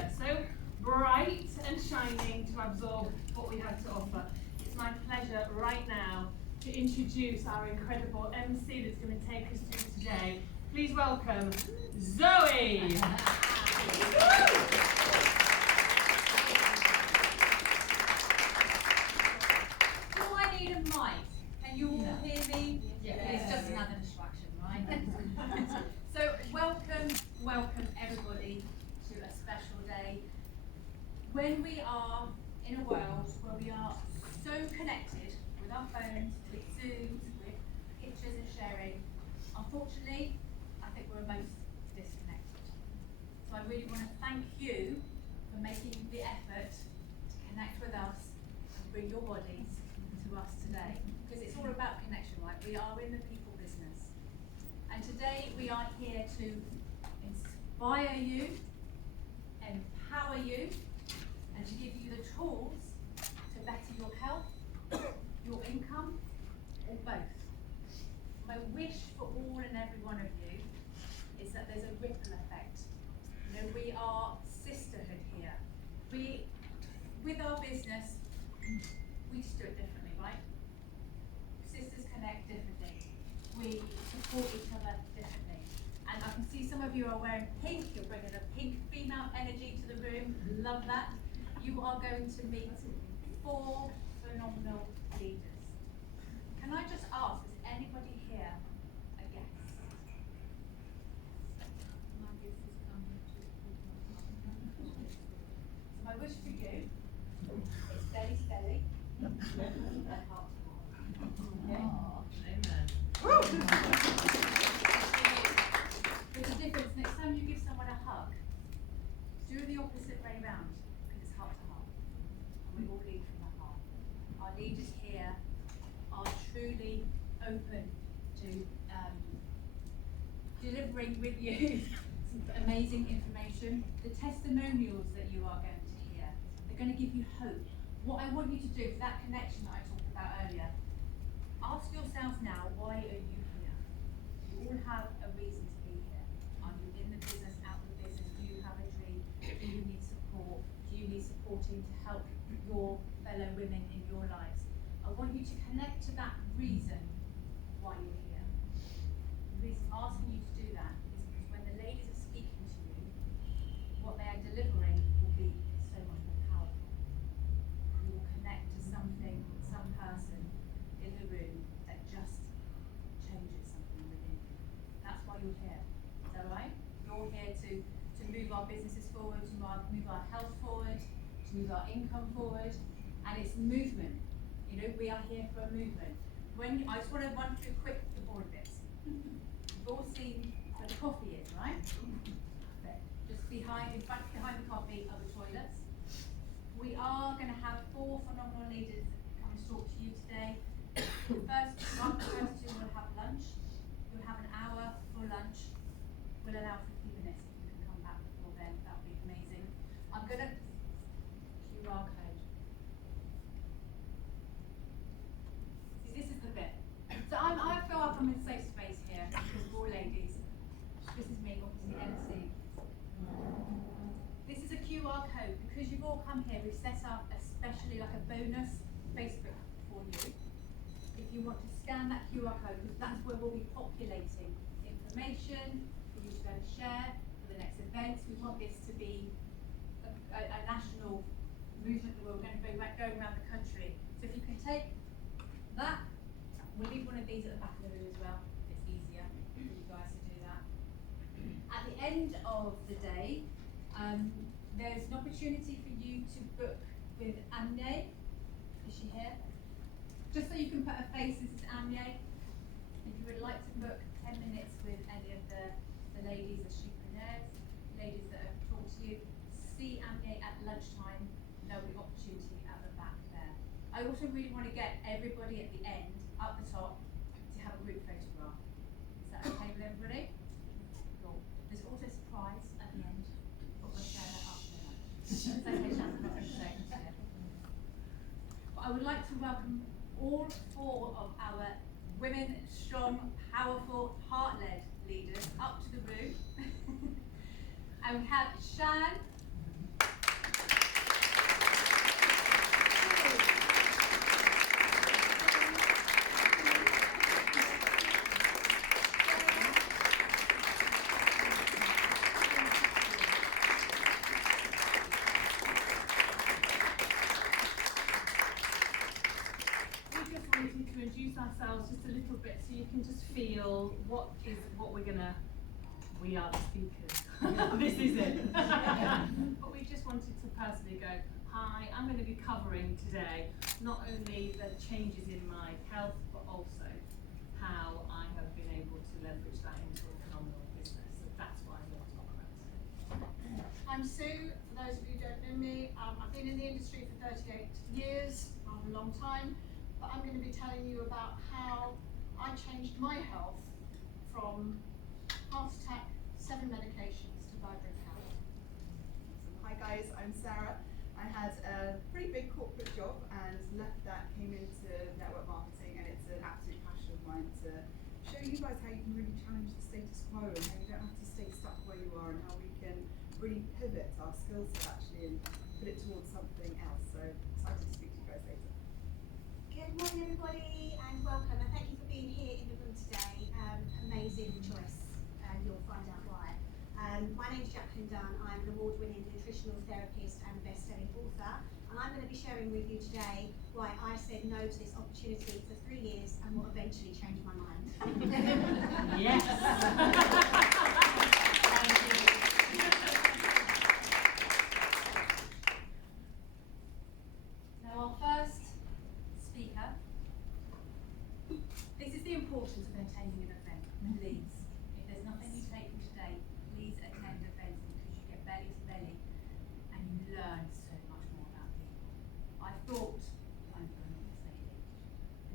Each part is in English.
here, so bright and shining to absorb what we have to offer. It's my pleasure right now to introduce our incredible MC that's going to take us through today. Please welcome Zoe. Do I need a mic? Can you all hear me? Yeah. It's just another distraction, right? So welcome everybody to a special day. When we are in a world where we are so connected with our phones, with Zooms, with pictures and sharing, unfortunately, I think we're most disconnected. So I really want to thank you for making the effort to connect with us and bring your bodies to us today. Because it's all about connection, right? We are in the people business. And today we are here to inspire you, empower you, and to give you the tools to better your health, your income, or both. My wish for all and every one of you is that there's a ripple effect. You know, we are sisterhood here. With our business, we just do it differently, right? Sisters connect differently. We support each other differently. And I can see some of you are wearing pink. You're bringing a pink female energy to the room. Love that. You are going to meet 4 phenomenal leaders. Can I just ask, is anybody here a guest? My guest is coming to. So my wish for you is belly to belly and heart to heart. Okay? Amen. There's a difference. Next time you give someone a hug, do the opposite way round, because it's heart to heart. And we all lead from the heart. Our leaders here are truly open to delivering with you some amazing information. The testimonials that you are going to hear, they're going to give you hope. What I want you to do for that connection that I talked about earlier, ask yourself now, why are you here? You all have a reason to be here. Are you in the business, out of the business? Do you have a dream? Do you need support? Do you need supporting to help your fellow women in your lives? I want you to connect to that reason why you're here. The reason I'm asking you to do that is because when the ladies are speaking to you, what they are delivering will be so much more powerful. You will connect to something, some person in the room that just changes something within you. That's why you're here. Is that right? You're here to move our businesses forward, to move our health forward, to move our income forward, and it's movement. You know, we are here for a movement. I just want to run through quick the board bits. You've all seen where the coffee is, right? Just behind the coffee are the toilets. We are going to have 4 phenomenal leaders come and talk to you today. The first 2 will have lunch. You'll have an hour for lunch. We'll allow 50 minutes if you can come back before then. That would be amazing. I'm going to QR code. See, this is the bit. So I feel like I'm in a safe space here because we're all ladies. This is me, obviously MC. This is a QR code. Because you've all come here, we've set up especially like a bonus Facebook for you. If you want to scan that QR code, because that's where we'll be populating information for you to go and share for the next events. We want this to be a national movement that we're going to be going around the country. So if you can take that, we'll leave one of these at the back of the room as well. It's easier for you guys to do that. At the end of the day, there's an opportunity for you to book with Amne. Is she here? Just so you can put a face, this is Amne. If you would like to book 10 minutes with any of the ladies, the She-Preneurs, ladies that have talked to you, see Amne at lunchtime. There'll be opportunity at the back there. I also really want to get everybody at the end, up the top, to have a group photograph. Is that okay with everybody? Cool. There's also a surprise at the end, but we'll share that after lunch. It's okay, Shannon, I'm not going to say it yet. But I would like to welcome all 4 of our women, strong, powerful, heart-led leaders up to the room. And we have Shan, ourselves just a little bit so you can just feel what we are the speakers. This is it. But we just wanted to personally go, hi, I'm going to be covering today not only the changes in my health, but also how I have been able to leverage that into a phenomenal business. So that's what I want to talk about today. I'm Sue, for those of you who don't know me. I've been in the industry for 38 years, rather a long time, but I'm going to be telling you about how I changed my health from heart attack, 7 medications to vibrant health. Hi guys, I'm Sarah. I had a pretty big corporate job and left that, came into network marketing, and it's an absolute passion of mine to show you guys how you can really challenge the status quo and how you don't have to stay stuck where you are and how we can really pivot our skill set actually and put it towards something else. So excited to speak to you guys later. Good morning everybody and welcome, and thank you for being here in the room today. Amazing choice, and you'll find out why. My name is Jaclyn Dunn. I'm an award-winning nutritional therapist and best-selling author, and I'm going to be sharing with you today why I said no to this opportunity for 3 years and what eventually changed my mind. Yes. Thank you. Now our first speaker, this is the importance of attending an event, please. If there's nothing you take from today, please attend events because you get belly to belly and you learn so much more about people. I thought I'm very nice lady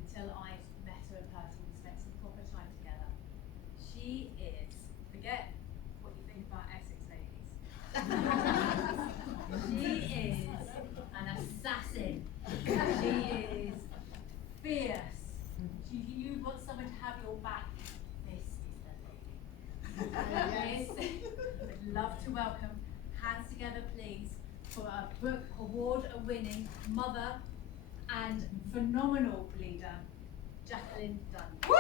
until I met her in person and spent some proper time together. She is, forget what you think about Essex ladies. She is an assassin. She is fierce. You want someone to have your back. This is the lady. I'd love to welcome, hands together please, for a book award-winning mother and phenomenal leader, Jaclyn Dunn. Do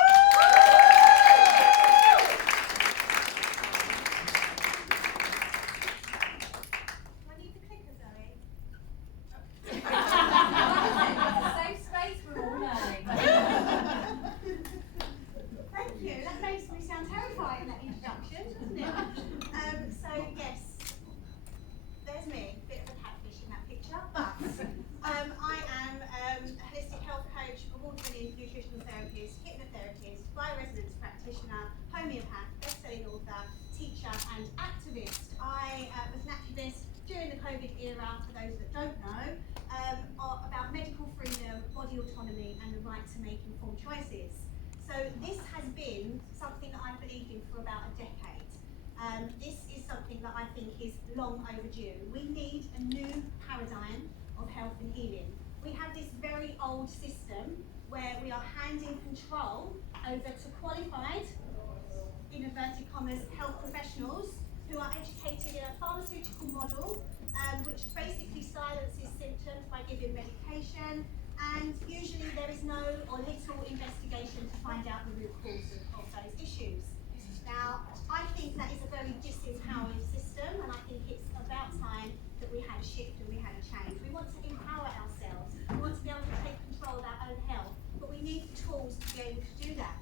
I need the clicker, Zoe? Safe space, we're all learning. Thank you. That makes me sound terrifying, that introduction, doesn't it? So yes, there's me, bit of a catfish in that picture, but I am a holistic health coach, award-winning nutritional therapist, hypnotherapist, bioresonance practitioner, homeopath, best-selling author, teacher and activist. I was an activist during the COVID era, for those that don't know, about medical freedom, body autonomy and the right to make informed choices. So this has been something that I've believed in for about a decade. This is something that I think is long overdue. We need a new paradigm of health and healing. We have this very old system where we are handing control over to qualified, in inverted commas, health professionals who are educated in a pharmaceutical model which basically silences symptoms by giving medication, and usually there is no or little investigation to find out the root cause of those issues. Now, I think that is a very disempowering system, and I think it's about time that we had a shift and we had a change. We want to empower ourselves, we want to be able to take control of our own health, but we need the tools to be able to do that.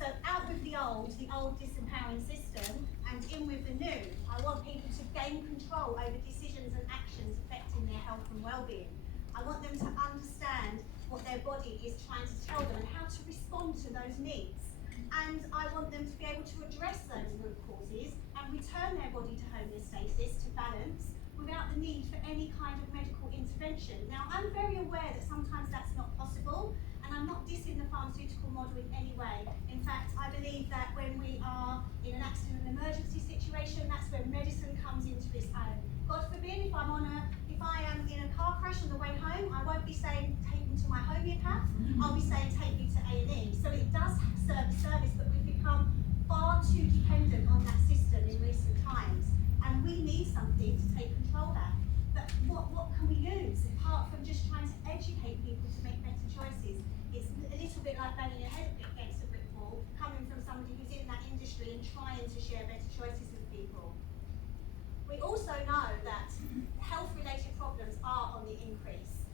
So out with the old disempowering system, and in with the new. I want people to gain control over decisions and actions affecting their health and well-being. I want them to understand what their body is trying to tell them and how to respond to those needs. And I want them to be able to address those root causes and return their body to homeostasis, to balance, without the need for any kind of medical intervention. Now, I'm very aware that sometimes that's not possible, and I'm not dissing the pharmaceutical model in any way. In fact, I believe that when we are in an accident and emergency situation, that's where medicine comes into its own. God forbid, if I am in a car crash on the way home, I won't be saying take me to my homeopath, I'll be saying take me to A&E. So it does serve a service, but we've become far too dependent on that system in recent times, and we need something to take control of that. But what can we use apart from just trying to educate people to make better choices? It's a little bit like banging your head against a brick wall, coming from somebody who's in that industry and trying to share better choices with people. We also know that health-related problems are on the increase.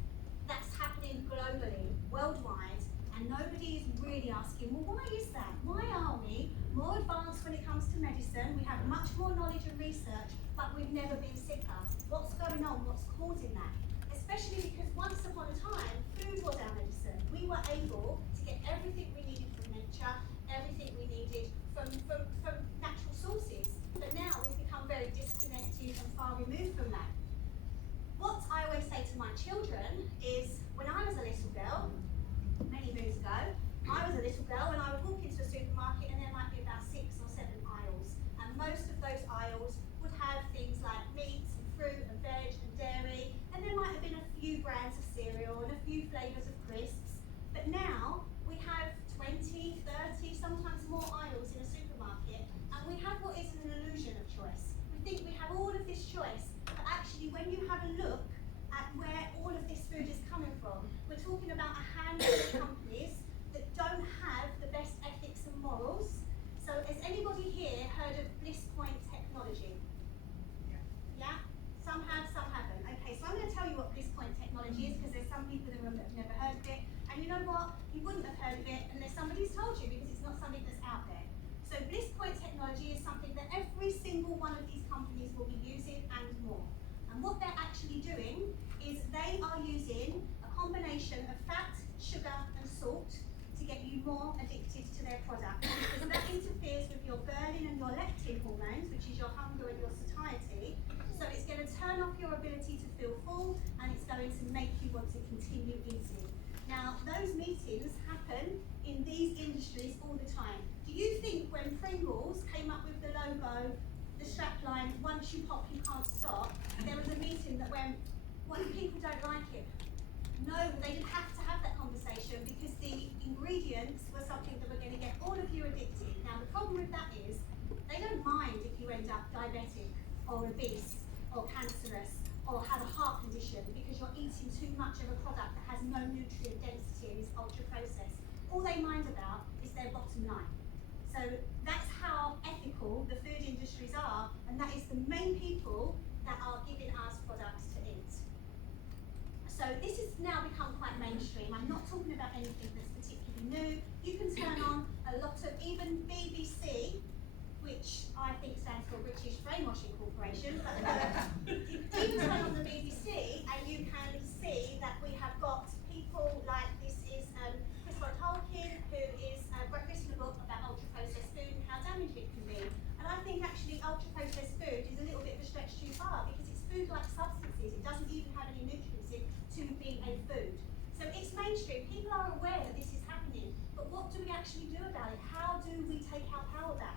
That's happening globally, worldwide, and nobody is really asking, well, why is that? Why are we more advanced when it comes to medicine? We have much more knowledge and research, but we've never been sicker. What's going on? What's causing that? Especially because once upon a time, food was our medicine. We were able to get everything we needed from nature, everything we needed from natural sources. But now we've become very disconnected and far removed from that. What I always say to my children is, when I was a little girl, many moons ago, I was a little girl and I would walk into a supermarket and there might be about 6 or 7 aisles. And most of those aisles would have things like meats and fruit and veg and dairy, and there might have been a few brands of cereal and a few flavours of crisps. But now we have 20, 30, sometimes more aisles in a supermarket, and we have what is an illusion of choice. We think we have all of this choice, but actually when you have a look at where all of this food is coming from, we're talking about a handful of companies that don't have the best ethics and morals. So has anybody here heard of Bliss Point technology? Yeah? Some have, some haven't. Okay, so I'm going to tell you what Bliss Point technology is, because there's some people that have never heard of it. And you know what? You wouldn't have heard of it unless somebody's told you, because it's not something that's out there. So Bliss Point technology is something that every single one of these companies will be using and more. And what they're actually doing is they are using a combination of fat, sugar and salt to get you more addicted to their product, because that interferes with your ghrelin and your leptin hormones, which is your hunger and your satiety. So it's going to turn off your ability to feel full, and it's going to make you want to continue eating. Now, those meetings happen in these industries all the time. Do you think when Pringles came up with the logo, the strapline, once you pop, you can't stop, there was a meeting that went, what if people don't like it? No, they didn't have to have that conversation, because the ingredients were something that were going to get all of you addicted. Now, the problem with that is, they don't mind if you end up diabetic or obese or cancerous or have a heart condition because you're eating too much of a product that has no nutrient density and is ultra processed. All they mind about is their bottom line. So that's how ethical the food industries are, and that is the main people that are giving us products to eat. So this has now become quite mainstream. I'm not talking about anything that's particularly new. You can turn on a lot of, even BBC, which I think stands for British Brainwashing Corporation, but you can turn on the BBC and you can see that we have got people like, this is Chris Tolkien, who is written a book about ultra-processed food and how damaging it can be. And I think actually ultra-processed food is a little bit of a stretch too far, because it's food-like substances. It doesn't even have any nutrients in to be a food. So it's mainstream. People are aware that this is happening, but what do we actually do about it? How do we take our power back?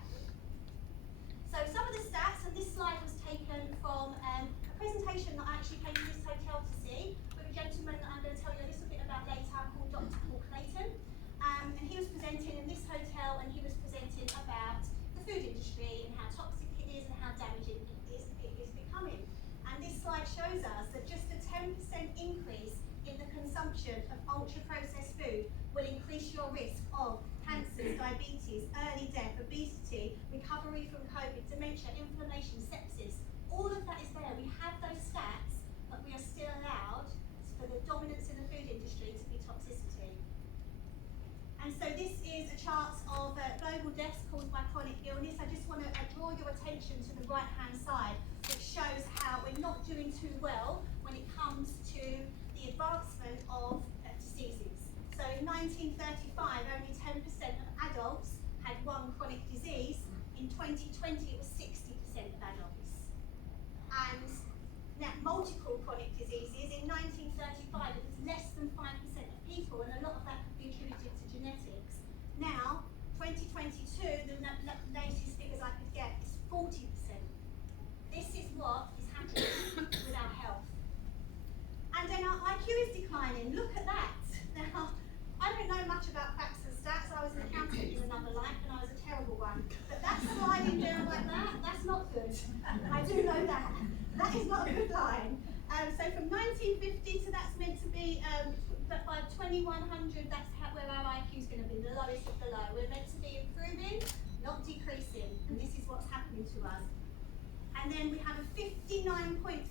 So some of the stats, and this slide was taken from a presentation that I actually came to this hotel to see with a gentleman that I'm going to tell you a little bit about later, called Dr. Paul Clayton. And he was presenting in this hotel, and he was presenting about the food industry and how toxic it is and how damaging it is becoming. And this slide shows us that just a 10% increase in the consumption of ultra-processed food will increase your risk of cancers, diabetes, early death, obesity, recovery from COVID, dementia, inflammation, sepsis. All of that is there. We have those stats, but we are still allowed for the dominance in the food industry to be toxicity. And so this is a chart of global deaths caused by chronic illness. I just want to draw your attention to the right-hand side, which shows how we're not doing too well when it comes to the advancement of diseases. So in 1935, only 10% of adults had one chronic disease. In 2020, it was 60% of adults. And now, multiple chronic diseases, in 1935, it was less than 5% of people, and a lot of that could be attributed to genetics. Now, 2022, the latest figures I could get is 40%. This is what is happening with our health. And then our IQ is declining. Look at that. Now, I don't know much about facts and stats. I was an accountant in another life, and I was a terrible one. But that's sliding down like that, that's not good. I do know that. That is not a good line. So from 1950 to that's meant to be, but by 2100, that's where our IQ is going to be, the lowest of the low. We're meant to be improving, not decreasing. And this is what's happening to us. And then we have a 59.3%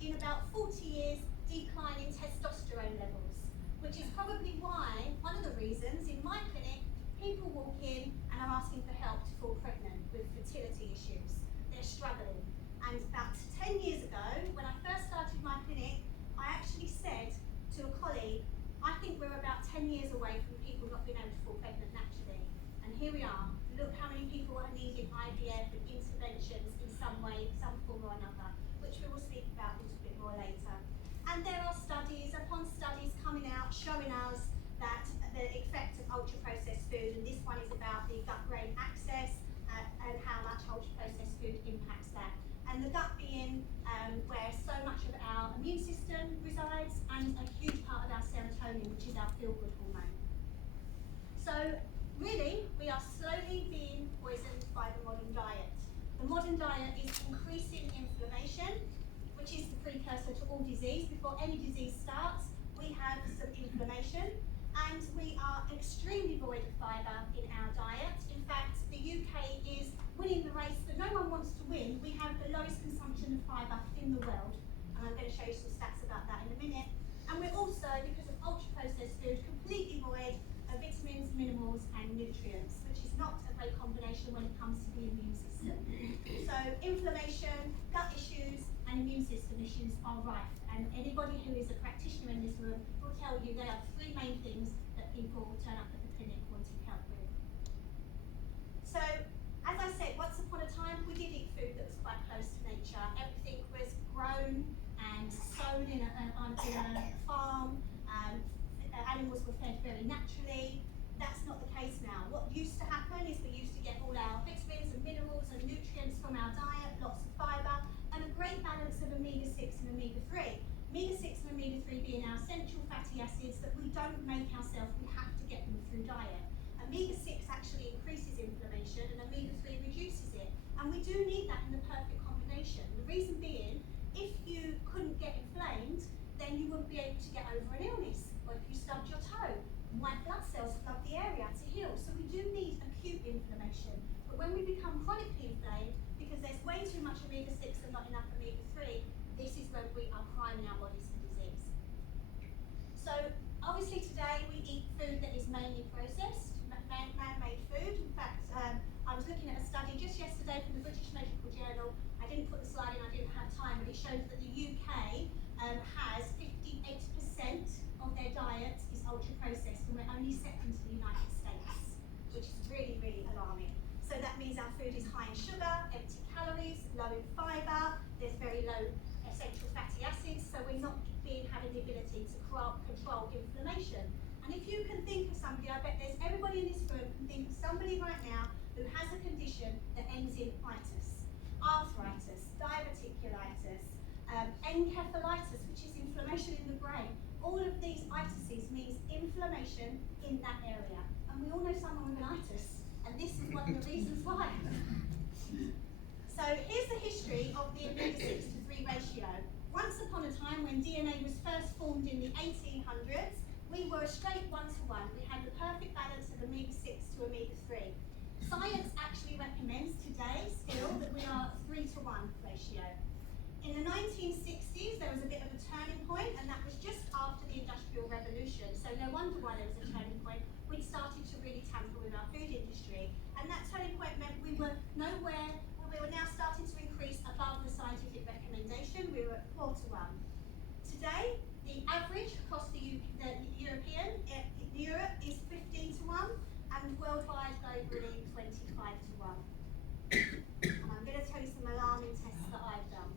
in about 40 years decline in testosterone levels. which is probably why, one of the reasons in my clinic, people walk in and are asking for help to fall pregnant with fertility issues. They're struggling. And about 10 years ago, when I first started my clinic, I actually said to a colleague, I think we're about 10 years away from people not being able to fall pregnant naturally. And here we are. Look how many people are needing IVF and interventions in some way, some form or another, which we will speak about a little bit more later. And there are studies upon studies coming out showing us that the effect of ultra-processed food, and this one is about the gut-brain axis and how much ultra-processed food impacts that. And the gut being where so much of our immune system resides, and a huge part of our serotonin, which is our feel-good hormone. So really, we are slowly being poisoned by the modern diet. The modern diet is increasing inflammation, which is the precursor to all disease. Before any disease starts, we have some inflammation, and we are extremely void of fibre in our diet. In fact, the UK is winning the race that no one wants to win. We have the lowest consumption of fibre in the world, and I'm going to show you some stats about that in a minute. And we're also, because of ultra-processed food, completely void of vitamins, minerals and nutrients, which is not a great combination when it comes to the immune system. So inflammation, gut issues and immune system issues are rife, and anybody who is a practitioner in this room will tell you there are three main things that people turn up at the clinic wanting help with. So, as I said, once upon a time we did eat food that was quite close to nature. Everything was grown and sown in a farm. Animals were fed very naturally. That's not the case now. What used to happen is we used to get all our vitamins and minerals and nutrients from our diet, lots of fibre, and a great balance of omega-6 and omega-3. Omega-6 and omega-3 being our essential fatty acids that we don't make ourselves, we have to get them through diet. Omega-6 actually increases inflammation and omega-3 reduces it. And we do need that in the perfect combination. The reason being, if you couldn't get inflamed, then you wouldn't be able to get over an illness. Or if you stubbed your toe, white blood cells flood the area to heal. So we do need acute inflammation. But when we become chronically inflamed, because there's way too much omega-6 and not enough omega-3, this is when we are priming our bodies for disease. So obviously today we eat food that is mainly processed, man-made food. In fact, I was looking at a study just yesterday from the British Medical Journal. I didn't put the slide in, I didn't have time, but it shows that the UK has 58% of their diet is ultra-processed, and we're only second to the United States, which is really, really alarming. So that means our food is high in sugar, empty calories, low in fibre, there's very low essential fatty acids, so we're not having the ability to control inflammation. And if you can think of somebody, I bet there's everybody in this room can think of somebody right now who has a condition that ends in itis, arthritis, diverticulitis, encephalitis, which is inflammation in the brain. All of these itises means inflammation in that area. And we all know someone with an itis, and this is one of the reasons why. So here's the history of the omega-6 to 3 ratio. Once upon a time, when DNA was first formed in the 1800s, we were a straight 1-to-1. We had the perfect balance of omega-6 to omega-3. Science actually recommends today still that we are a 3-to-1 ratio. In the 1960s, there was a bit of a turning point, and that was just after the Industrial Revolution. So no wonder why there was a turning point. We'd started to really tamper with our food industry. And that turning point meant we were nowhere, we were now starting to increase above the scientific recommendation. We were at 4-to-1. Today, the average across the Europe is 15-to-1, and worldwide, globally, 25-to-1. And I'm going to tell you some alarming tests that I've done.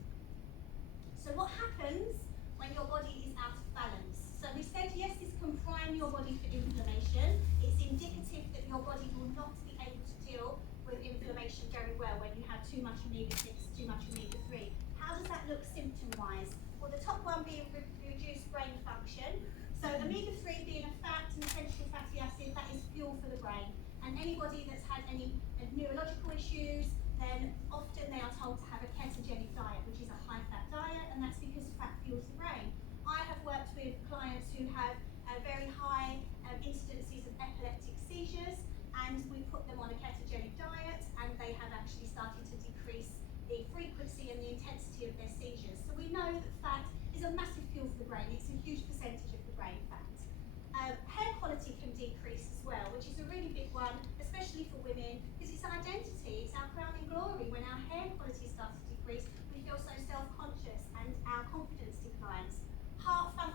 So what happens when your body is out of balance? So we said, yes, this can prime your body for inflammation. It's indicative that your body will not be able to deal with inflammation very well when you have too much omega-6, too much omega-3. How does that look symptom-wise? Well, the top one being reduced brain function. So omega-3 being a fat, an essential fatty acid, that is fuel for the brain. And anybody that's had any neurological issues, then often they are told to have a ketogenic diet, which is a high-fat diet, and that's because fat fuels the brain. I have worked with clients who have very high incidences of epileptic seizures, and we put them on a ketogenic diet, and they have actually started to decrease the frequency and the intensity of their seizures. So we know that fat is a massive fuel for the brain. It's a huge percentage of the brain fat.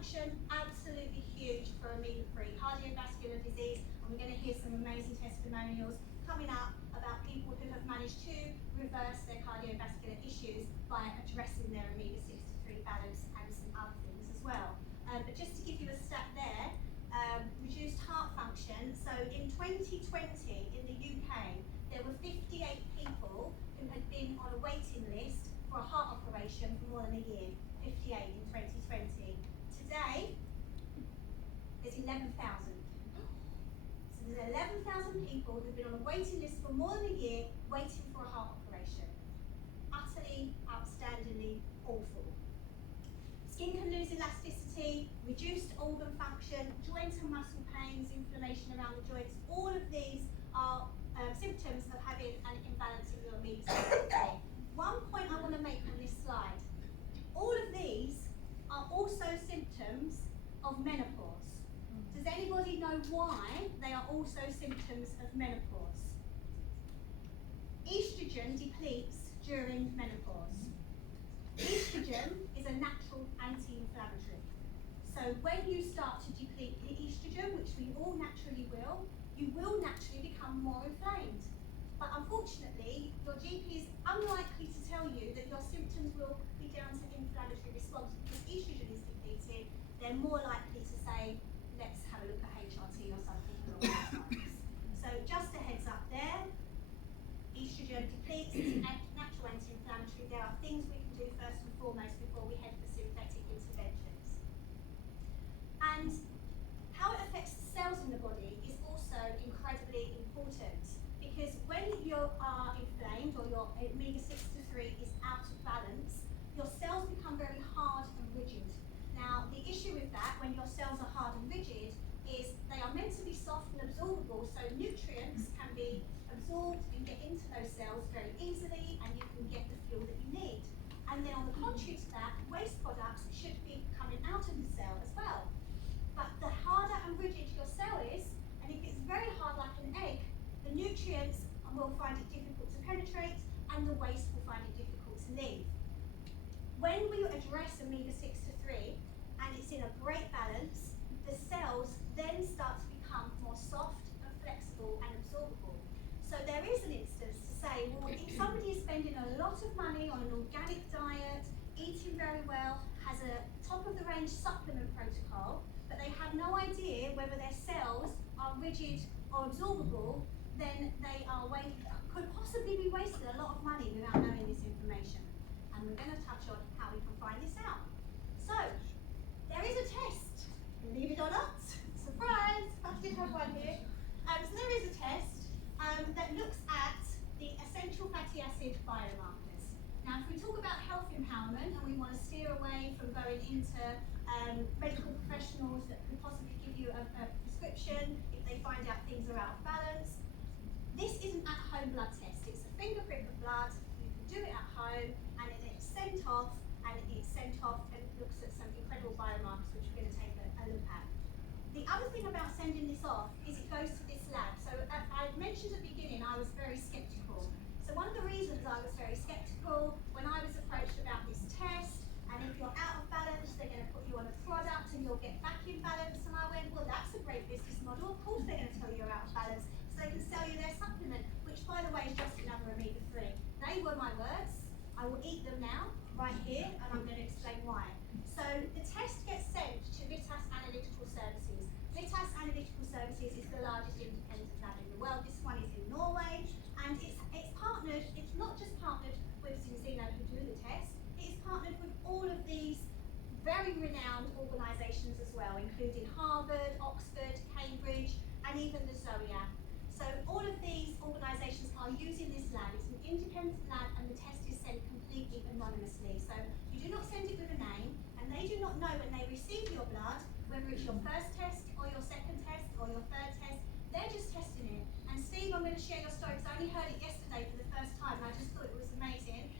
function, absolutely huge for omega-3. Cardiovascular disease, and we're going to hear some amazing testimonials coming up about people who have managed to reverse their cardiovascular issues by addressing their omega-6 to 3 balance and some other things as well. But just to give you a stat there, reduced heart function. So in 2020 in the UK, there were 58 people who had been on a waiting list for a heart operation for more than a year. 58 in 2020. Today, there's 11,000. So there's 11,000 people who've been on a waiting list for more than a year waiting for a heart operation. Utterly, outstandingly awful. Skin can lose elasticity, reduced organ function, joint and muscle pains, inflammation around the joints. All of these are symptoms of having an imbalance in your omega-6. One point I want to make on this slide. All of these are also symptoms of menopause. Does anybody know why they are also symptoms of menopause? Estrogen depletes during menopause. Estrogen is a natural anti-inflammatory. So when you start to deplete the estrogen, which we all naturally will, you will naturally become more inflamed. But unfortunately, your GP is unlikely to tell you that your symptoms will be down to inflammatory response because estrogen is depleted. They're more likely to say, let's have a look at HRT or something along those lines. So just a heads up there, estrogen depletes, it's a natural anti-inflammatory. There are things we can do first and foremost before we head for synthetic interventions. And how it affects the cells in the body is also incredibly important. Because when you are inflamed or your omega-6 to 3 is out of balance, your cells become very hard and rigid. Now, the issue with that, when your cells are hard and rigid, is they are meant to be soft and absorbable, so nutrients can be absorbed and get into those cells very easily, and you can get the fuel that you need. And then on the contrary to that, waste products should be coming out of the cell as well. But the harder and rigid your cell is, and if it's very hard like an egg, the nutrients will find it difficult to penetrate and the waste will find it difficult to leave. When we address omega-6 to 3 and it's in a great balance, the cells then start to become more soft and flexible and absorbable. So there is an instance to say, well, if somebody is spending a lot of money on an organic diet, eating very well, has a top-of-the-range supplement protocol, but they have no idea whether their cells are rigid or absorbable, then they could possibly be wasting a lot of money without knowing this information. And we're going to touch on how we can find this out. So, there is a test, believe it or not, surprise, I did have one here. So there is a test that looks at the essential fatty acid biomarkers. Now, if we talk about health empowerment and we want to steer away from going into medical professionals that could possibly give you a prescription if they find out things are out of balance, this isn't at home blood test. It's a finger prick of blood. You can do it at home, and then it's sent off, and it looks at some incredible biomarkers, which we're going to take a look at. The other thing about sending this off is it goes to this lab. So I mentioned at the beginning I was very skeptical. So one of the reasons I was very skeptical when I was approached about this test, and if you're out of balance, they're going to put you on a product and you'll get back in balance. And I went, well, that's a great business model. Of course they're going to tell you you're out of balance, so they can sell you their supplement, which by the way is just another omega-3. They were my words. I will eat them now, right here, and I'm going to explain why. So the test gets sent to Vitas Analytical Services. Vitas Analytical Services is the largest independent lab in the world. This one is in Norway, and it's partnered, it's not just partnered with Zinzino who do the test, it is partnered with all of these very renowned organisations as well, including Harvard, Oxford, Cambridge, and even the Zodiac. So all of these organisations are using this lab. It's an independent lab, and the test is sent completely anonymously. So you do not send it with a name, and they do not know when they receive your blood whether it's your first test or your second test or your third test. They're just testing it. And Steve, I'm going to share your story because I only heard it yesterday for the first time, and I just thought it was amazing.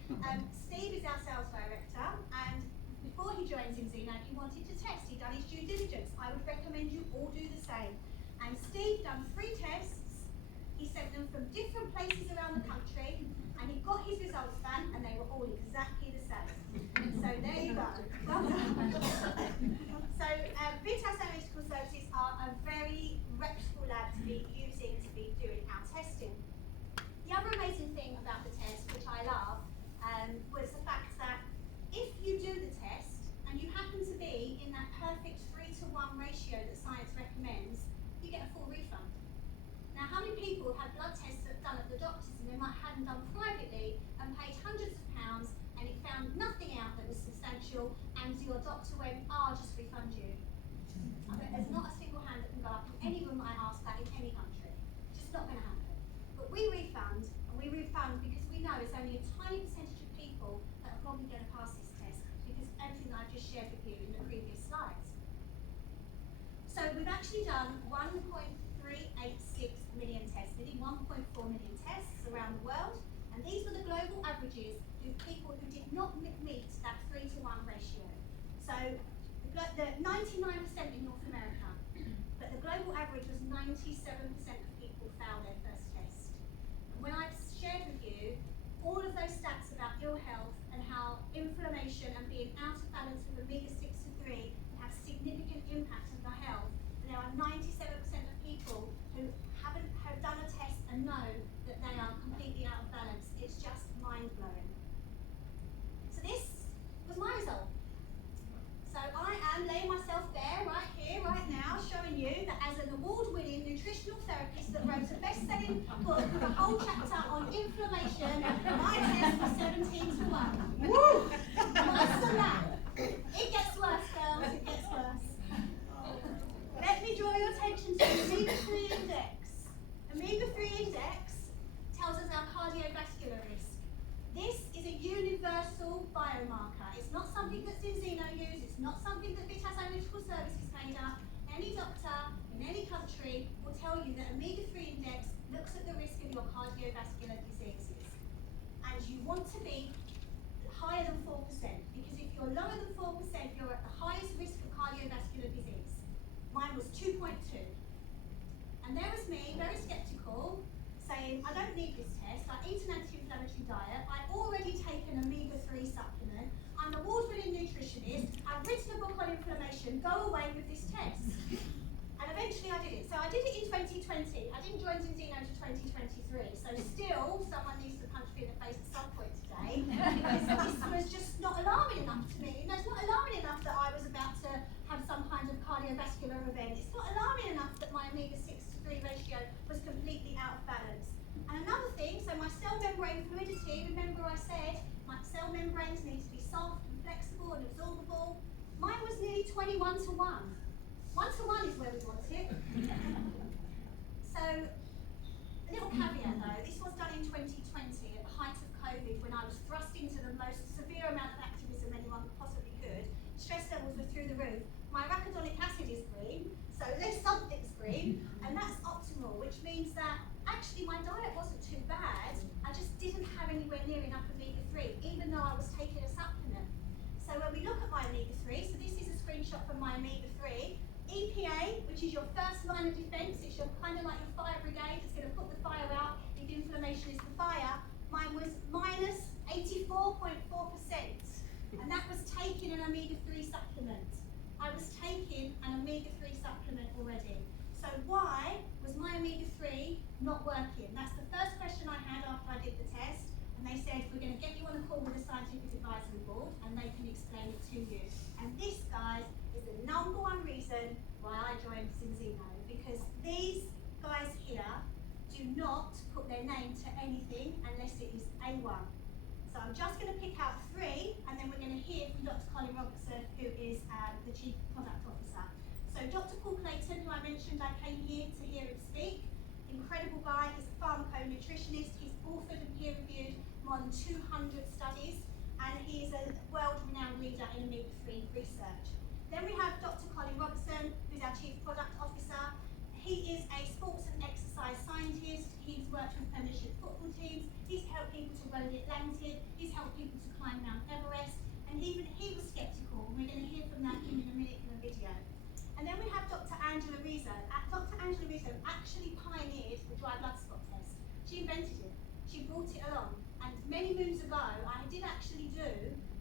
Steve is our sales director, and before he joined Zinzino, he wanted to test. He'd done his due diligence. I would recommend you all do the same. And Steve done 3 tests. He sent them from different places around the country, and he got his results back, and they were all exactly the same. So there you go. Well done. So your doctor went, I'll just refund you. I bet there's not a single hand that can go up in any room I ask that in any country. Just not going to happen. But we refund, and we refund because we know it's only a tiny percentage of people that are probably going to pass this test because of everything I've just shared with you in the previous slides. So we've actually done 1.386 million tests, nearly 1.4 million tests around the world, and these were the global averages with people who did not meet that 3-to-1 ratio. So the 99% in North America, but the global average was 97% of people failed their first test. And when I've shared with you all of those stats about ill health and how inflammation and being out of balance with omega-6 to 3 can have significant impact on our health, and there are 97% of people who have done a test and know that they are completely out of balance. It's just mind-blowing. So this was my result. So I am laying myself bare right here, right now, showing you that as an award-winning nutritional therapist that wrote a best-selling book with a whole chapter on inflammation, my test was 17-to-1. Woo! Worse than that. It gets worse, girls, it gets worse. Let me draw your attention to the omega-3 index. Omega-3 index tells us our cardiovascular risk. This is a universal biomarker. It's not something that Zinzino use, it's not something that Vitas Analytical Services made up. Any doctor in any country will tell you that omega-3 index looks at the risk of your cardiovascular diseases. And you want to be higher than 4%, because if you're lower than 4%, you're at the highest risk of cardiovascular disease. Mine was 2.2. And there was me, very skeptical, saying, I don't need this test, I eat an anti-inflammatory diet, I've already taken omega-3 supplement, I'm an award-winning nutritionist, I've written a book on inflammation, go away with this test. And eventually I did it. So I did it in 2020. I didn't join Zinzino to 2023. So still, someone needs to punch me in the face at some point today, because this was just not alarming enough to me. You know, it's not alarming enough that I was about to have some kind of cardiovascular event. It's not alarming enough that my omega-6 to 3 ratio was completely out of balance. And another thing, so my cell membrane fluidity, remember I said my cell membranes need to be soft and flexible and absorbable. Mine was nearly 21-to-1. 1-to-1 is where we want it. So, a little caveat though, this was done in 2020 at the height of COVID, when I was thrust into the most severe amount of activism anyone possibly could. Stress levels were through the roof. My arachidonic acid is green, so there's something's green, and that's optimal, which means that actually my diet wasn't too bad, I just didn't have anywhere near enough omega-3, even though I was taking a supplement. So when we look at my omega-3, so this is a screenshot from my omega-3, EPA, which is your first line of defence, it's your kind of like your fire brigade, it's going to put the fire out if inflammation is the fire. Mine was minus 84.4%, and that was taking an omega-3 supplement. I was taking an omega-3 supplement already. So why was my omega-3 not working? That's the first question I had after I did the test, and they said, we're going to get you on a call with the scientific advisory board and they can explain it to you. And this, guys, is the number one reason why I joined Zinzino, because these guys here do not put their name to anything unless it is A1. So I'm just going to pick out 3, and then we're going to hear from Dr. Colin Robertson, who is the Chief Product Officer. So Dr. Paul Clayton, who I mentioned I came here to hear him speak, incredible guy, he's a pharmaconutritionist, he's authored and peer-reviewed more than 200 studies, and he's a world-renowned leader in omega-3 research. Then we have Dr. Colin Robertson, who's our Chief Product Officer. He is a sports and exercise scientist. He's worked with Premiership football teams. He's helped people to row the Atlantic. He's helped people to climb Mount Everest. And even he was skeptical. We're going to hear from that in a minute in a video. And then we have Dr. Angela Rizzo. Dr. Angela Rizzo actually pioneered the dry blood spot test. She invented it. She brought it along. And many moons ago, I did actually do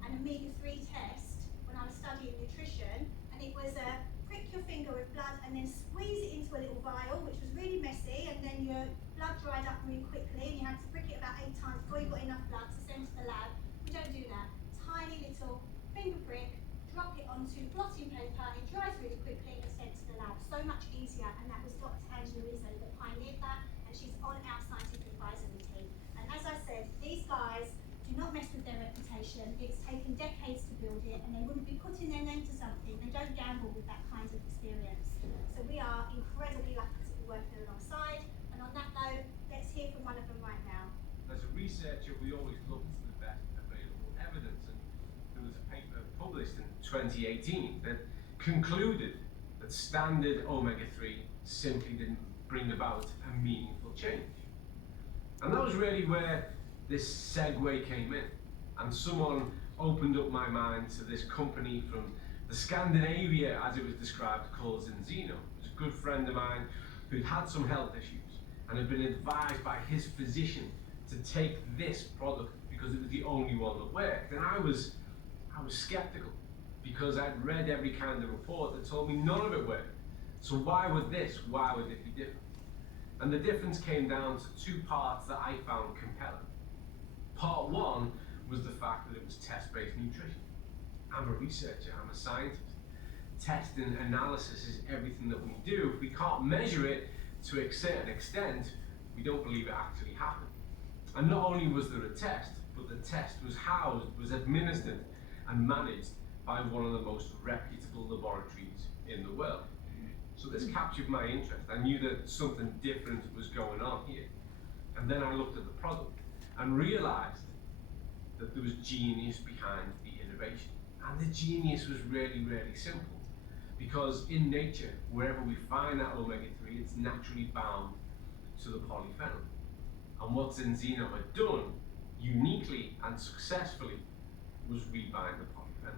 an omega-3 test when I was studying nutrition, and it was a prick your finger with blood and then squeeze it into a little vial, which was really messy, and then your blood dried up really quickly, and you had to prick it about 8 times before you got enough blood to send to the lab. We don't do that. Tiny little finger prick, drop it onto blotting paper, it dries really quickly and it's sent to the lab. So much easier, and that was Dr. Angela Rizzo that pioneered that, and she's on our scientific advisory team. And as I said, these guys do not mess with their reputation. It's taken decades to build it. it and they wouldn't be putting their name to something. They don't gamble with that kind of experience. So we are incredibly lucky to be working alongside. And on that note, let's hear from one of them right now. As a researcher, we always look to the best available evidence, and there was a paper published in 2018 that concluded that standard omega-3 simply didn't bring about a meaningful change. And that was really where this segue came in, and someone opened up my mind to this company from the Scandinavia, as it was described, called Enzino. It was a good friend of mine who'd had some health issues and had been advised by his physician to take this product because it was the only one that worked. And I was skeptical because I'd read every kind of report that told me none of it worked. So why would it be different? And the difference came down to two parts that I found compelling. Part one was the fact that it was test-based nutrition. I'm a researcher, I'm a scientist. Test and analysis is everything that we do. If we can't measure it to a certain extent, we don't believe it actually happened. And not only was there a test, but the test was housed, was administered and managed by one of the most reputable laboratories in the world. So this captured my interest. I knew that something different was going on here. And then I looked at the product and realized that there was genius behind the innovation. And the genius was really, really simple. Because in nature, wherever we find that omega-3, it's naturally bound to the polyphenol. And what Enzino had done, uniquely and successfully, was rebind the polyphenol.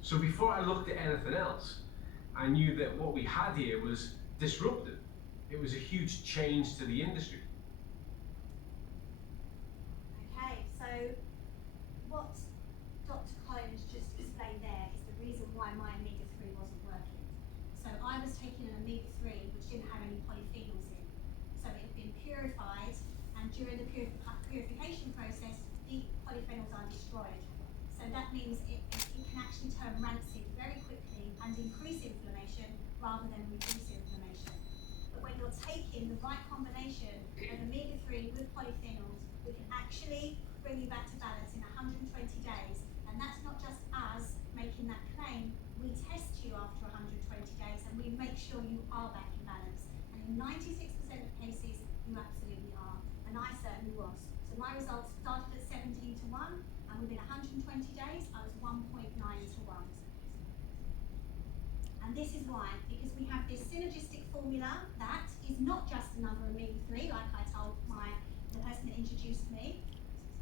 So before I looked at anything else, I knew that what we had here was disruptive. It was a huge change to the industry. Okay, so what Dr. Collins just explained there is the reason why my omega-3 wasn't working. So I was taking an omega-3 which didn't have any polyphenols in. So it had been purified, and during the purification process, the polyphenols are destroyed. So that means it can actually turn rancid very quickly and increase inflammation rather than reduce inflammation. But when you're taking the right combination of omega-3 with polyphenols, we can actually bring you back to balance in 120 days. And that's not just us making that claim. We test you after 120 days and we make sure you are back in balance. And in 96% of cases, you absolutely are. And I certainly was. So my results started at 17 to 1, and within 120 days, I was 1.9 to 1. And this is why, because we have this synergistic formula that is not just another omega-3, like I told the person that introduced me.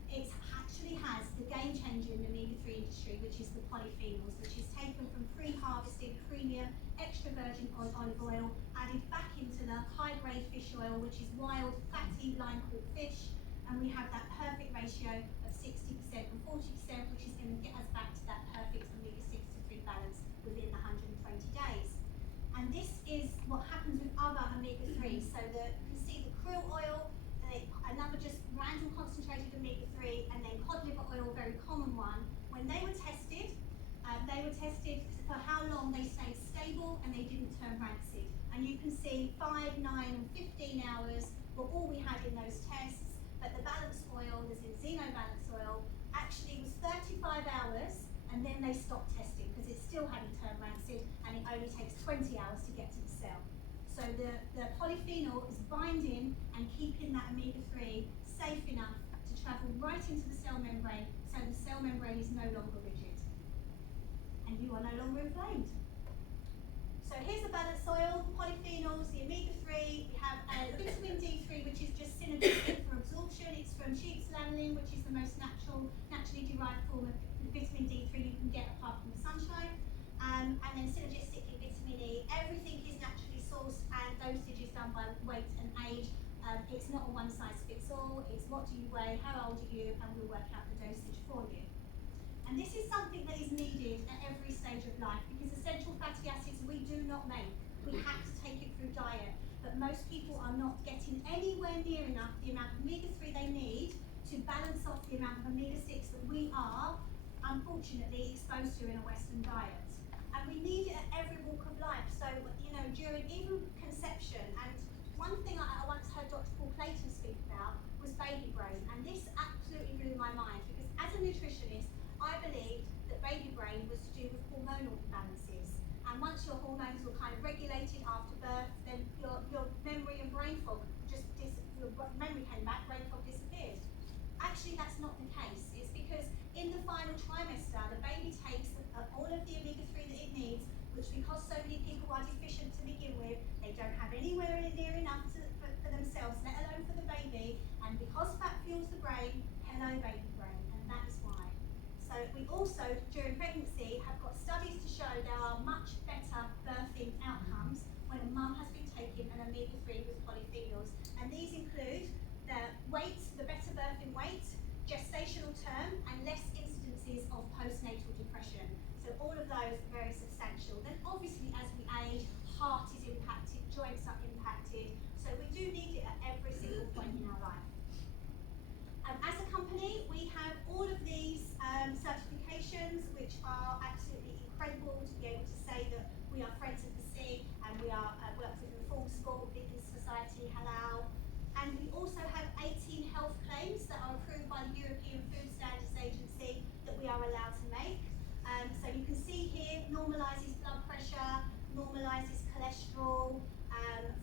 It actually has the game changer in the omega-3 industry, which is the polyphenols, which is taken from pre-harvested premium extra virgin olive oil, added back into the high-grade fish oil, which is wild, fatty, line-caught fish, and we have that perfect ratio of 60% and 40%, which is going to get us back to that perfect omega-6 to 3 balance within the 120 days. And this is what happens with other omega-3s. So you can see the krill oil, another just random concentrated omega-3, and then cod liver oil, very common one. When they were tested for how long they stayed stable and they didn't turn rancid. And you can see 5, 9, and 15 hours were all we had in those tests. But the balance oil, the Enzino balance oil, actually was 35 hours, and then they stopped testing because it still hadn't turned rancid, and it only takes 20 hours to get to the cell. So the polyphenol is binding and keeping that omega-3 safe enough to travel right into the cell membrane, so the cell membrane is no longer rigid. And you are no longer inflamed. So here's the balance oil, the polyphenols, the omega-3. We have vitamin D3, which is just synergistic for absorption. It's from sheep's lanolin, which is the most naturally derived form of vitamin D3 you can get apart from the sunshine. And then synergistically vitamin E. Everything is naturally sourced, and dosage is done by weight and age. It's not a one-size-fits-all. It's what do you weigh, how old are you, and we'll work out the dosage for you. And this is something that is needed at every stage of life, because essential fatty acids we do not make. We have to take it through diet. But most people are not getting anywhere near enough the amount of omega-3 they need to balance off the amount of omega-6 that we are, unfortunately, exposed to in a Western diet. And we need it at every walk of life. So, during even conception, and one thing I once heard Dr. Paul Clayton speak about was baby brain. And this absolutely blew my mind, because as a nutritionist, I believed that baby brain was to do actually that's not the case. It's because in the final trimester, the baby takes all of the omega-3 that it needs, which because so many people are deficient to begin with, they don't have anywhere near enough for themselves, let alone for the baby. And because fat fuels the brain, hello baby brain, and that is why. So we also, during pregnancy, have got studies to show there are much better birthing outcomes when a mum has been taking an omega-3 with polyphenols. And these include the weight, the better birthing weight, gestational term, and less incidences of postnatal depression. So all of those are very substantial. Then obviously as we age, heart is impacted, joints are impacted. So we do need it at every single point in our life. As a company, we have all of these certifications, which are absolutely incredible to be able to say that we are Friends of the Sea and we are worked with the Full Sport, Vegan Society, Halal. And we also have 18 health claims that are approved by the European Food Standards Agency that we are allowed to make. So you can see here, normalises blood pressure, normalises cholesterol,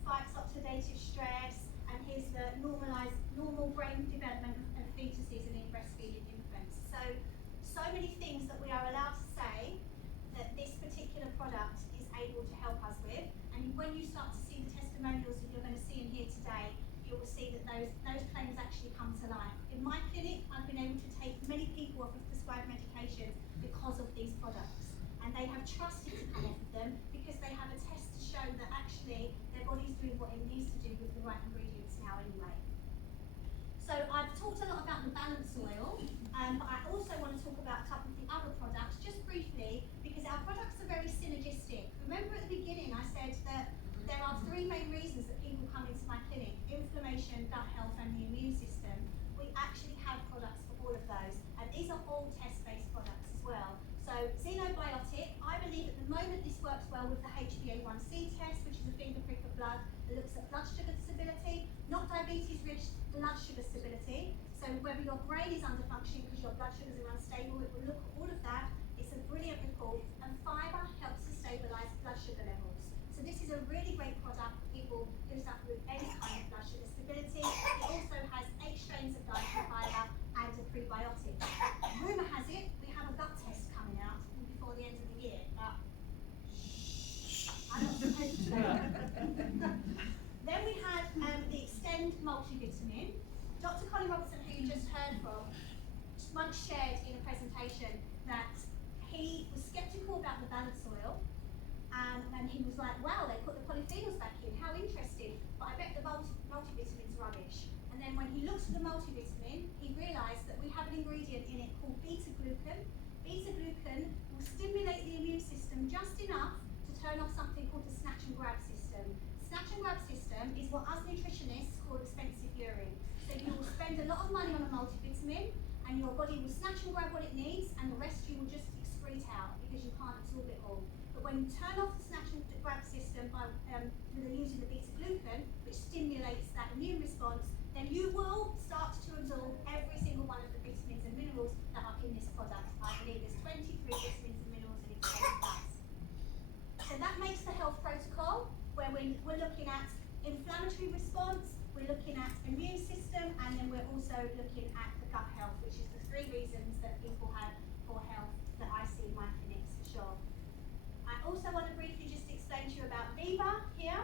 fights oxidative stress, and here's the normal brain development of fetuses and in breastfeeding infants. So many things that we are allowed to say that this particular product is able to help us with. And when you start to see the testimonials that you're going to see in here today, you will see that those claims actually come to life. In my clinic, I've been able to take many people off of prescribed medications because of these products. And they have trusted to come off of them because they have a test to show that actually their body's doing what it needs to do with the right ingredients now anyway. So I've talked a lot about the balance oil, but I also want to talk about a couple of the other products just briefly because our products are very synergistic. Remember at the beginning I said that there are three main reasons that people come into my clinic: inflammation, gut health, and the immune system. We actually have products for all of those, and these are all test-based products as well. So Xenobiotic, I believe at the moment this works well with the HbA1c test, which is a finger prick of blood that looks at blood sugar stability, not diabetes-rich blood sugar stability. So whether your brain is under functioning because your blood sugars are unstable, it will look at all of that. It's a brilliant report, and fibre helps to stabilise blood sugar levels. So this is a really great product for people who suffer with any kind of blood sugar stability. It also has 8 strains of dietary fibre and a prebiotic. Rumour has it we have a gut test coming out before the end of the year, but I'm not supposed to say that. Then we had the Extend multivitamin. Dr. Colin Robertson, who you just heard from, once shared in a presentation that he was sceptical about the balance oil. And he was like, wow, they put the polyphenols back in, how interesting, but I bet the multivitamin's rubbish. And then when he looked at the multivitamin, he realised that we have an ingredient in it called beta-glucan. Beta-glucan will stimulate the immune system just enough to turn off something called the snatch and grab system. Snatch and grab system is what us nutritionists call expensive urine. So you will spend a lot of money on a multivitamin, and your body will snatch and grab what it needs, and the rest you will just excrete out because you can't absorb it all. But when you turn off the snatch and grab system by using the beta-glucan, which stimulates that immune response, then you will start to absorb every single one of the vitamins and minerals that are in this product. I believe there's 23 vitamins and minerals in it. So that makes the health protocol, where we're looking at inflammatory response, we're looking at immune system, and then we're also looking at the gut health, which is the 3 reasons that people have poor health that I see in my clinics for sure. I also want to briefly just explain to you about Viva here.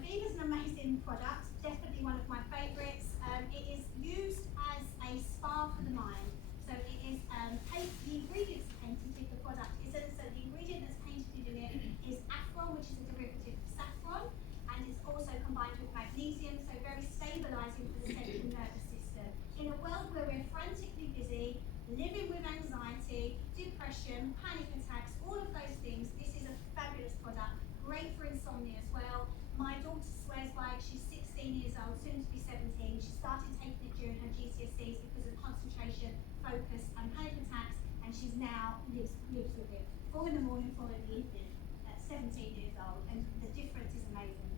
Viva's an amazing product, definitely one of my favourites. It is used as a spa for the mind. So it is, the ingredients painted in the product is, so the ingredient that's painted in it is Afron, which is a derivative of saffron, and it's also combined with magnesium, so very stabilising for the central nervous system. In a world where we're frantically busy, living with anxiety, depression, panic attacks, all of those things, this is a fabulous product, great for insomnia as well. My daughter swears by it, she's 16 years old, soon to be 17. She started taking it during her GCSEs because of concentration, focus and panic attacks, and she's now lives with it. 4 in the morning, 4 in the evening, at 17 years old, and the difference is amazing.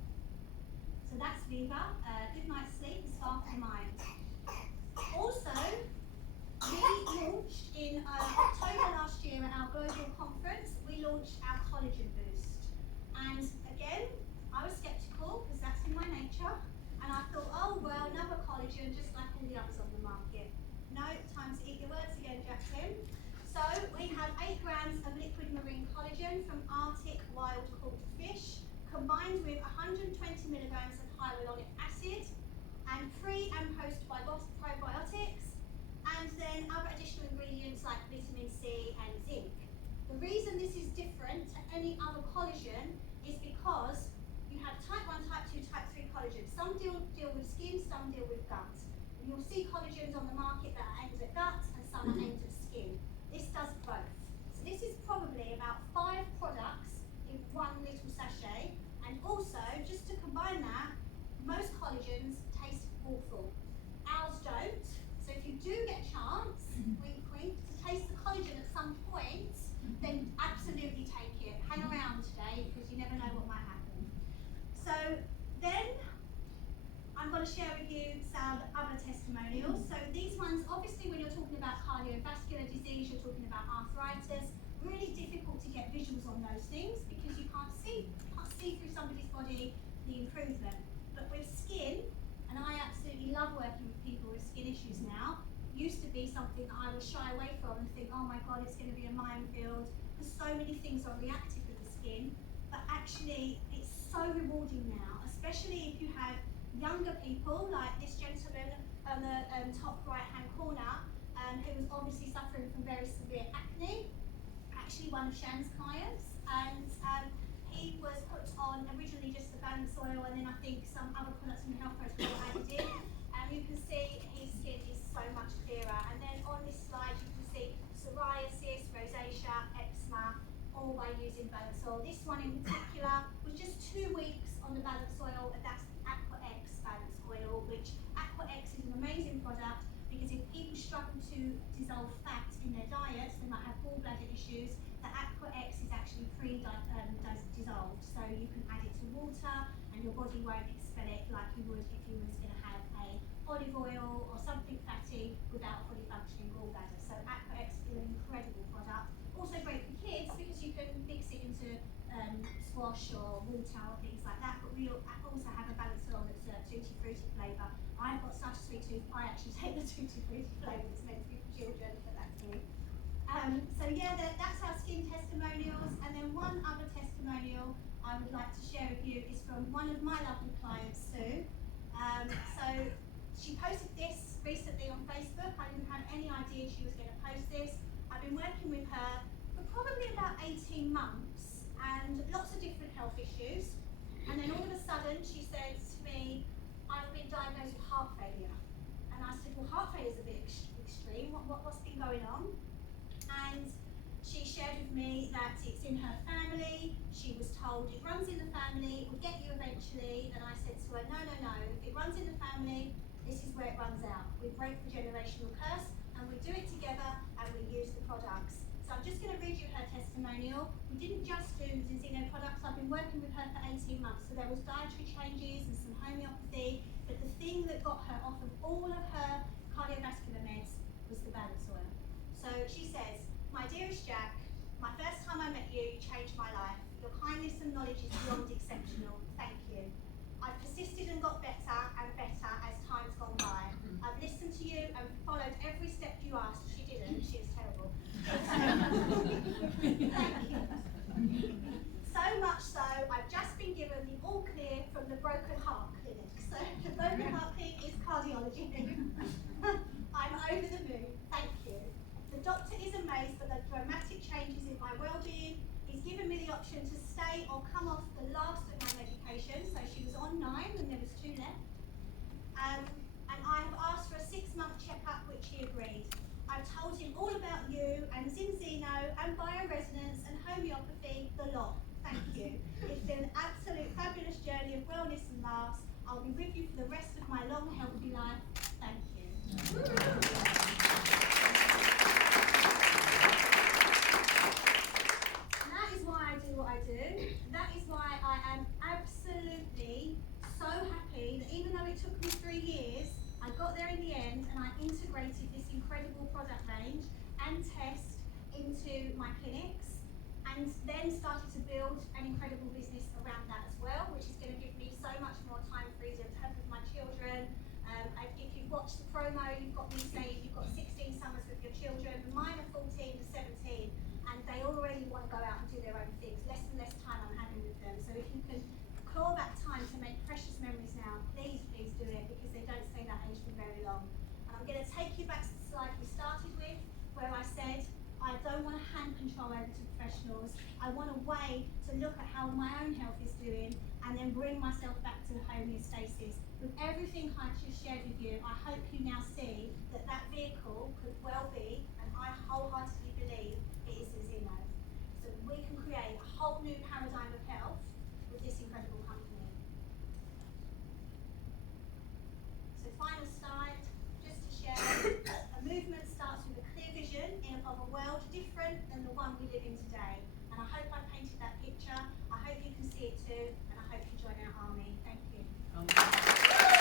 So that's Viva, good night's sleep and spa for the mind. Also, we launched in October last year at our global conference, we launched our collagen boost. And again, I was sceptical because that's in my nature. And I thought, oh well, another collagen just like all the others on the market. No, So we have 8 grams of liquid marine collagen from Arctic wild caught fish, combined with 120 milligrams of hyaluronic acid and pre and post probiotics, and then other additional ingredients like vitamin C and zinc. The reason this is different to any other collagen is because you have type 1, type 2, type 3 collagen. Some deal with skin, some deal with gut. And you'll see collagens on the market that are aimed at gut and some are aimed at skin. This does both. So this is probably about 5 products in one little sachet. And also, just to combine that, most collagens taste awful. Ours don't. So if you do get a chance, wink wink, to taste the collagen at some point, then absolutely take it. Hang around today because you never know what might happen. So then I'm going to share with you some other testimonials. So these ones, obviously when you're talking about cardiovascular disease, you're talking about arthritis, really difficult to get visuals on those things because you can't see through somebody's body the improvement. But with skin, and I absolutely love working with people with skin issues now, used to be something that I would shy away from and think, oh my God, it's going to be a minefield, because so many things are reactive with the skin. But actually, it's so rewarding now, especially if you have younger people like this gentleman on the top right-hand corner, who was obviously suffering from very severe acne, actually one of Shan's clients, and he was put on originally just the balance oil, and then I think some other products in the health protocol added in, and you can see his skin is so much clearer. And then on this slide you can see psoriasis, rosacea, eczema, all by using balance oil. This one in particular was just 2 weeks on the balance oil, and that's the Aqua X balance oil, which Aqua X is an amazing product because if people struggle to dissolve fat in their diets, they might have gallbladder issues, the Aqua X is actually dissolved, so you can add it to water and your body won't expel it like you would if you was going to have a olive oil or something fatty without a fully functioning gallbladder. So Aqua X is an incredible product. Also great for kids because you can mix it into squash or water or things like that, but we also have a balance oil that's a tutti frutti flavour. I've got such a sweet tooth, I actually take the tutti frutti flavour that's meant to be for children, but that's me. So yeah, that's our skin testimonials, and then one other testimonial I would like to share with you is from one of my lovely clients, Sue. So she posted this recently on Facebook. I didn't have any idea she was going to post this. I've been working with her for probably about 18 months and lots of different health issues, and then all of a sudden she says to me, I've been diagnosed with heart failure. And I said, well, heart failure is a bit extreme. What's been going on? And she shared with me that it's in her family. She was told it runs in the family, it will get you eventually. And I said to her, no, no, no. If it runs in the family, this is where it runs out. We break the generational curse and we do it together and we use the products. So I'm just going to read you her testimonial. We didn't just do Zinzino products. I've been working with her for 18 months. So there was dietary changes and some homeopathy. But the thing that got her off of all of her cardiovascular meds was the balance oil. So she says, my dearest Jack, my first time I met you, you changed my life. Your kindness and knowledge is beyond exceptional. Thank you. I've persisted and got better and better as time's gone by. I've listened to you and followed every step you asked. She didn't, she was terrible. Thank you. So much so, I've just been given the all clear from the Broken Heart Clinic. So the Broken Heart Clinic is cardiology. I'm over the moon. Thank you. The doctor is amazed by the dramatic changes in my well-being. He's given me the option to stay or come off the last of my medication. So she was on 9 and there was 2 left. And I have asked for a 6-month checkup, which he agreed. I've told him all about you and Zinzino and bioresonance and homeopathy, the lot. Thank you. It's been an absolute fabulous journey of wellness and laughs. I'll be with you for the rest of my long, healthy life. Thank you. That is why I do what I do. That is why I am absolutely so happy that even though it took me 3 years, I got there in the end and I integrated this incredible product range and test into my clinics, and then started to build an incredible business around that as well, which is going to give me so much more time freedom to have with my children. If you've watched the promo, you've got me saying you've got 16 summers with your children. Mine are 14 to 17. over to professionals. I want a way to look at how my own health is doing and then bring myself back to homeostasis. With everything I've just shared with you, I hope you now see that that vehicle could well be, and I wholeheartedly believe it is the Zeno. So we can create a whole new paradigm of health with this incredible company. So final slide, just to share, a movement starts with a clear vision of a world different than the one we live in today. And I hope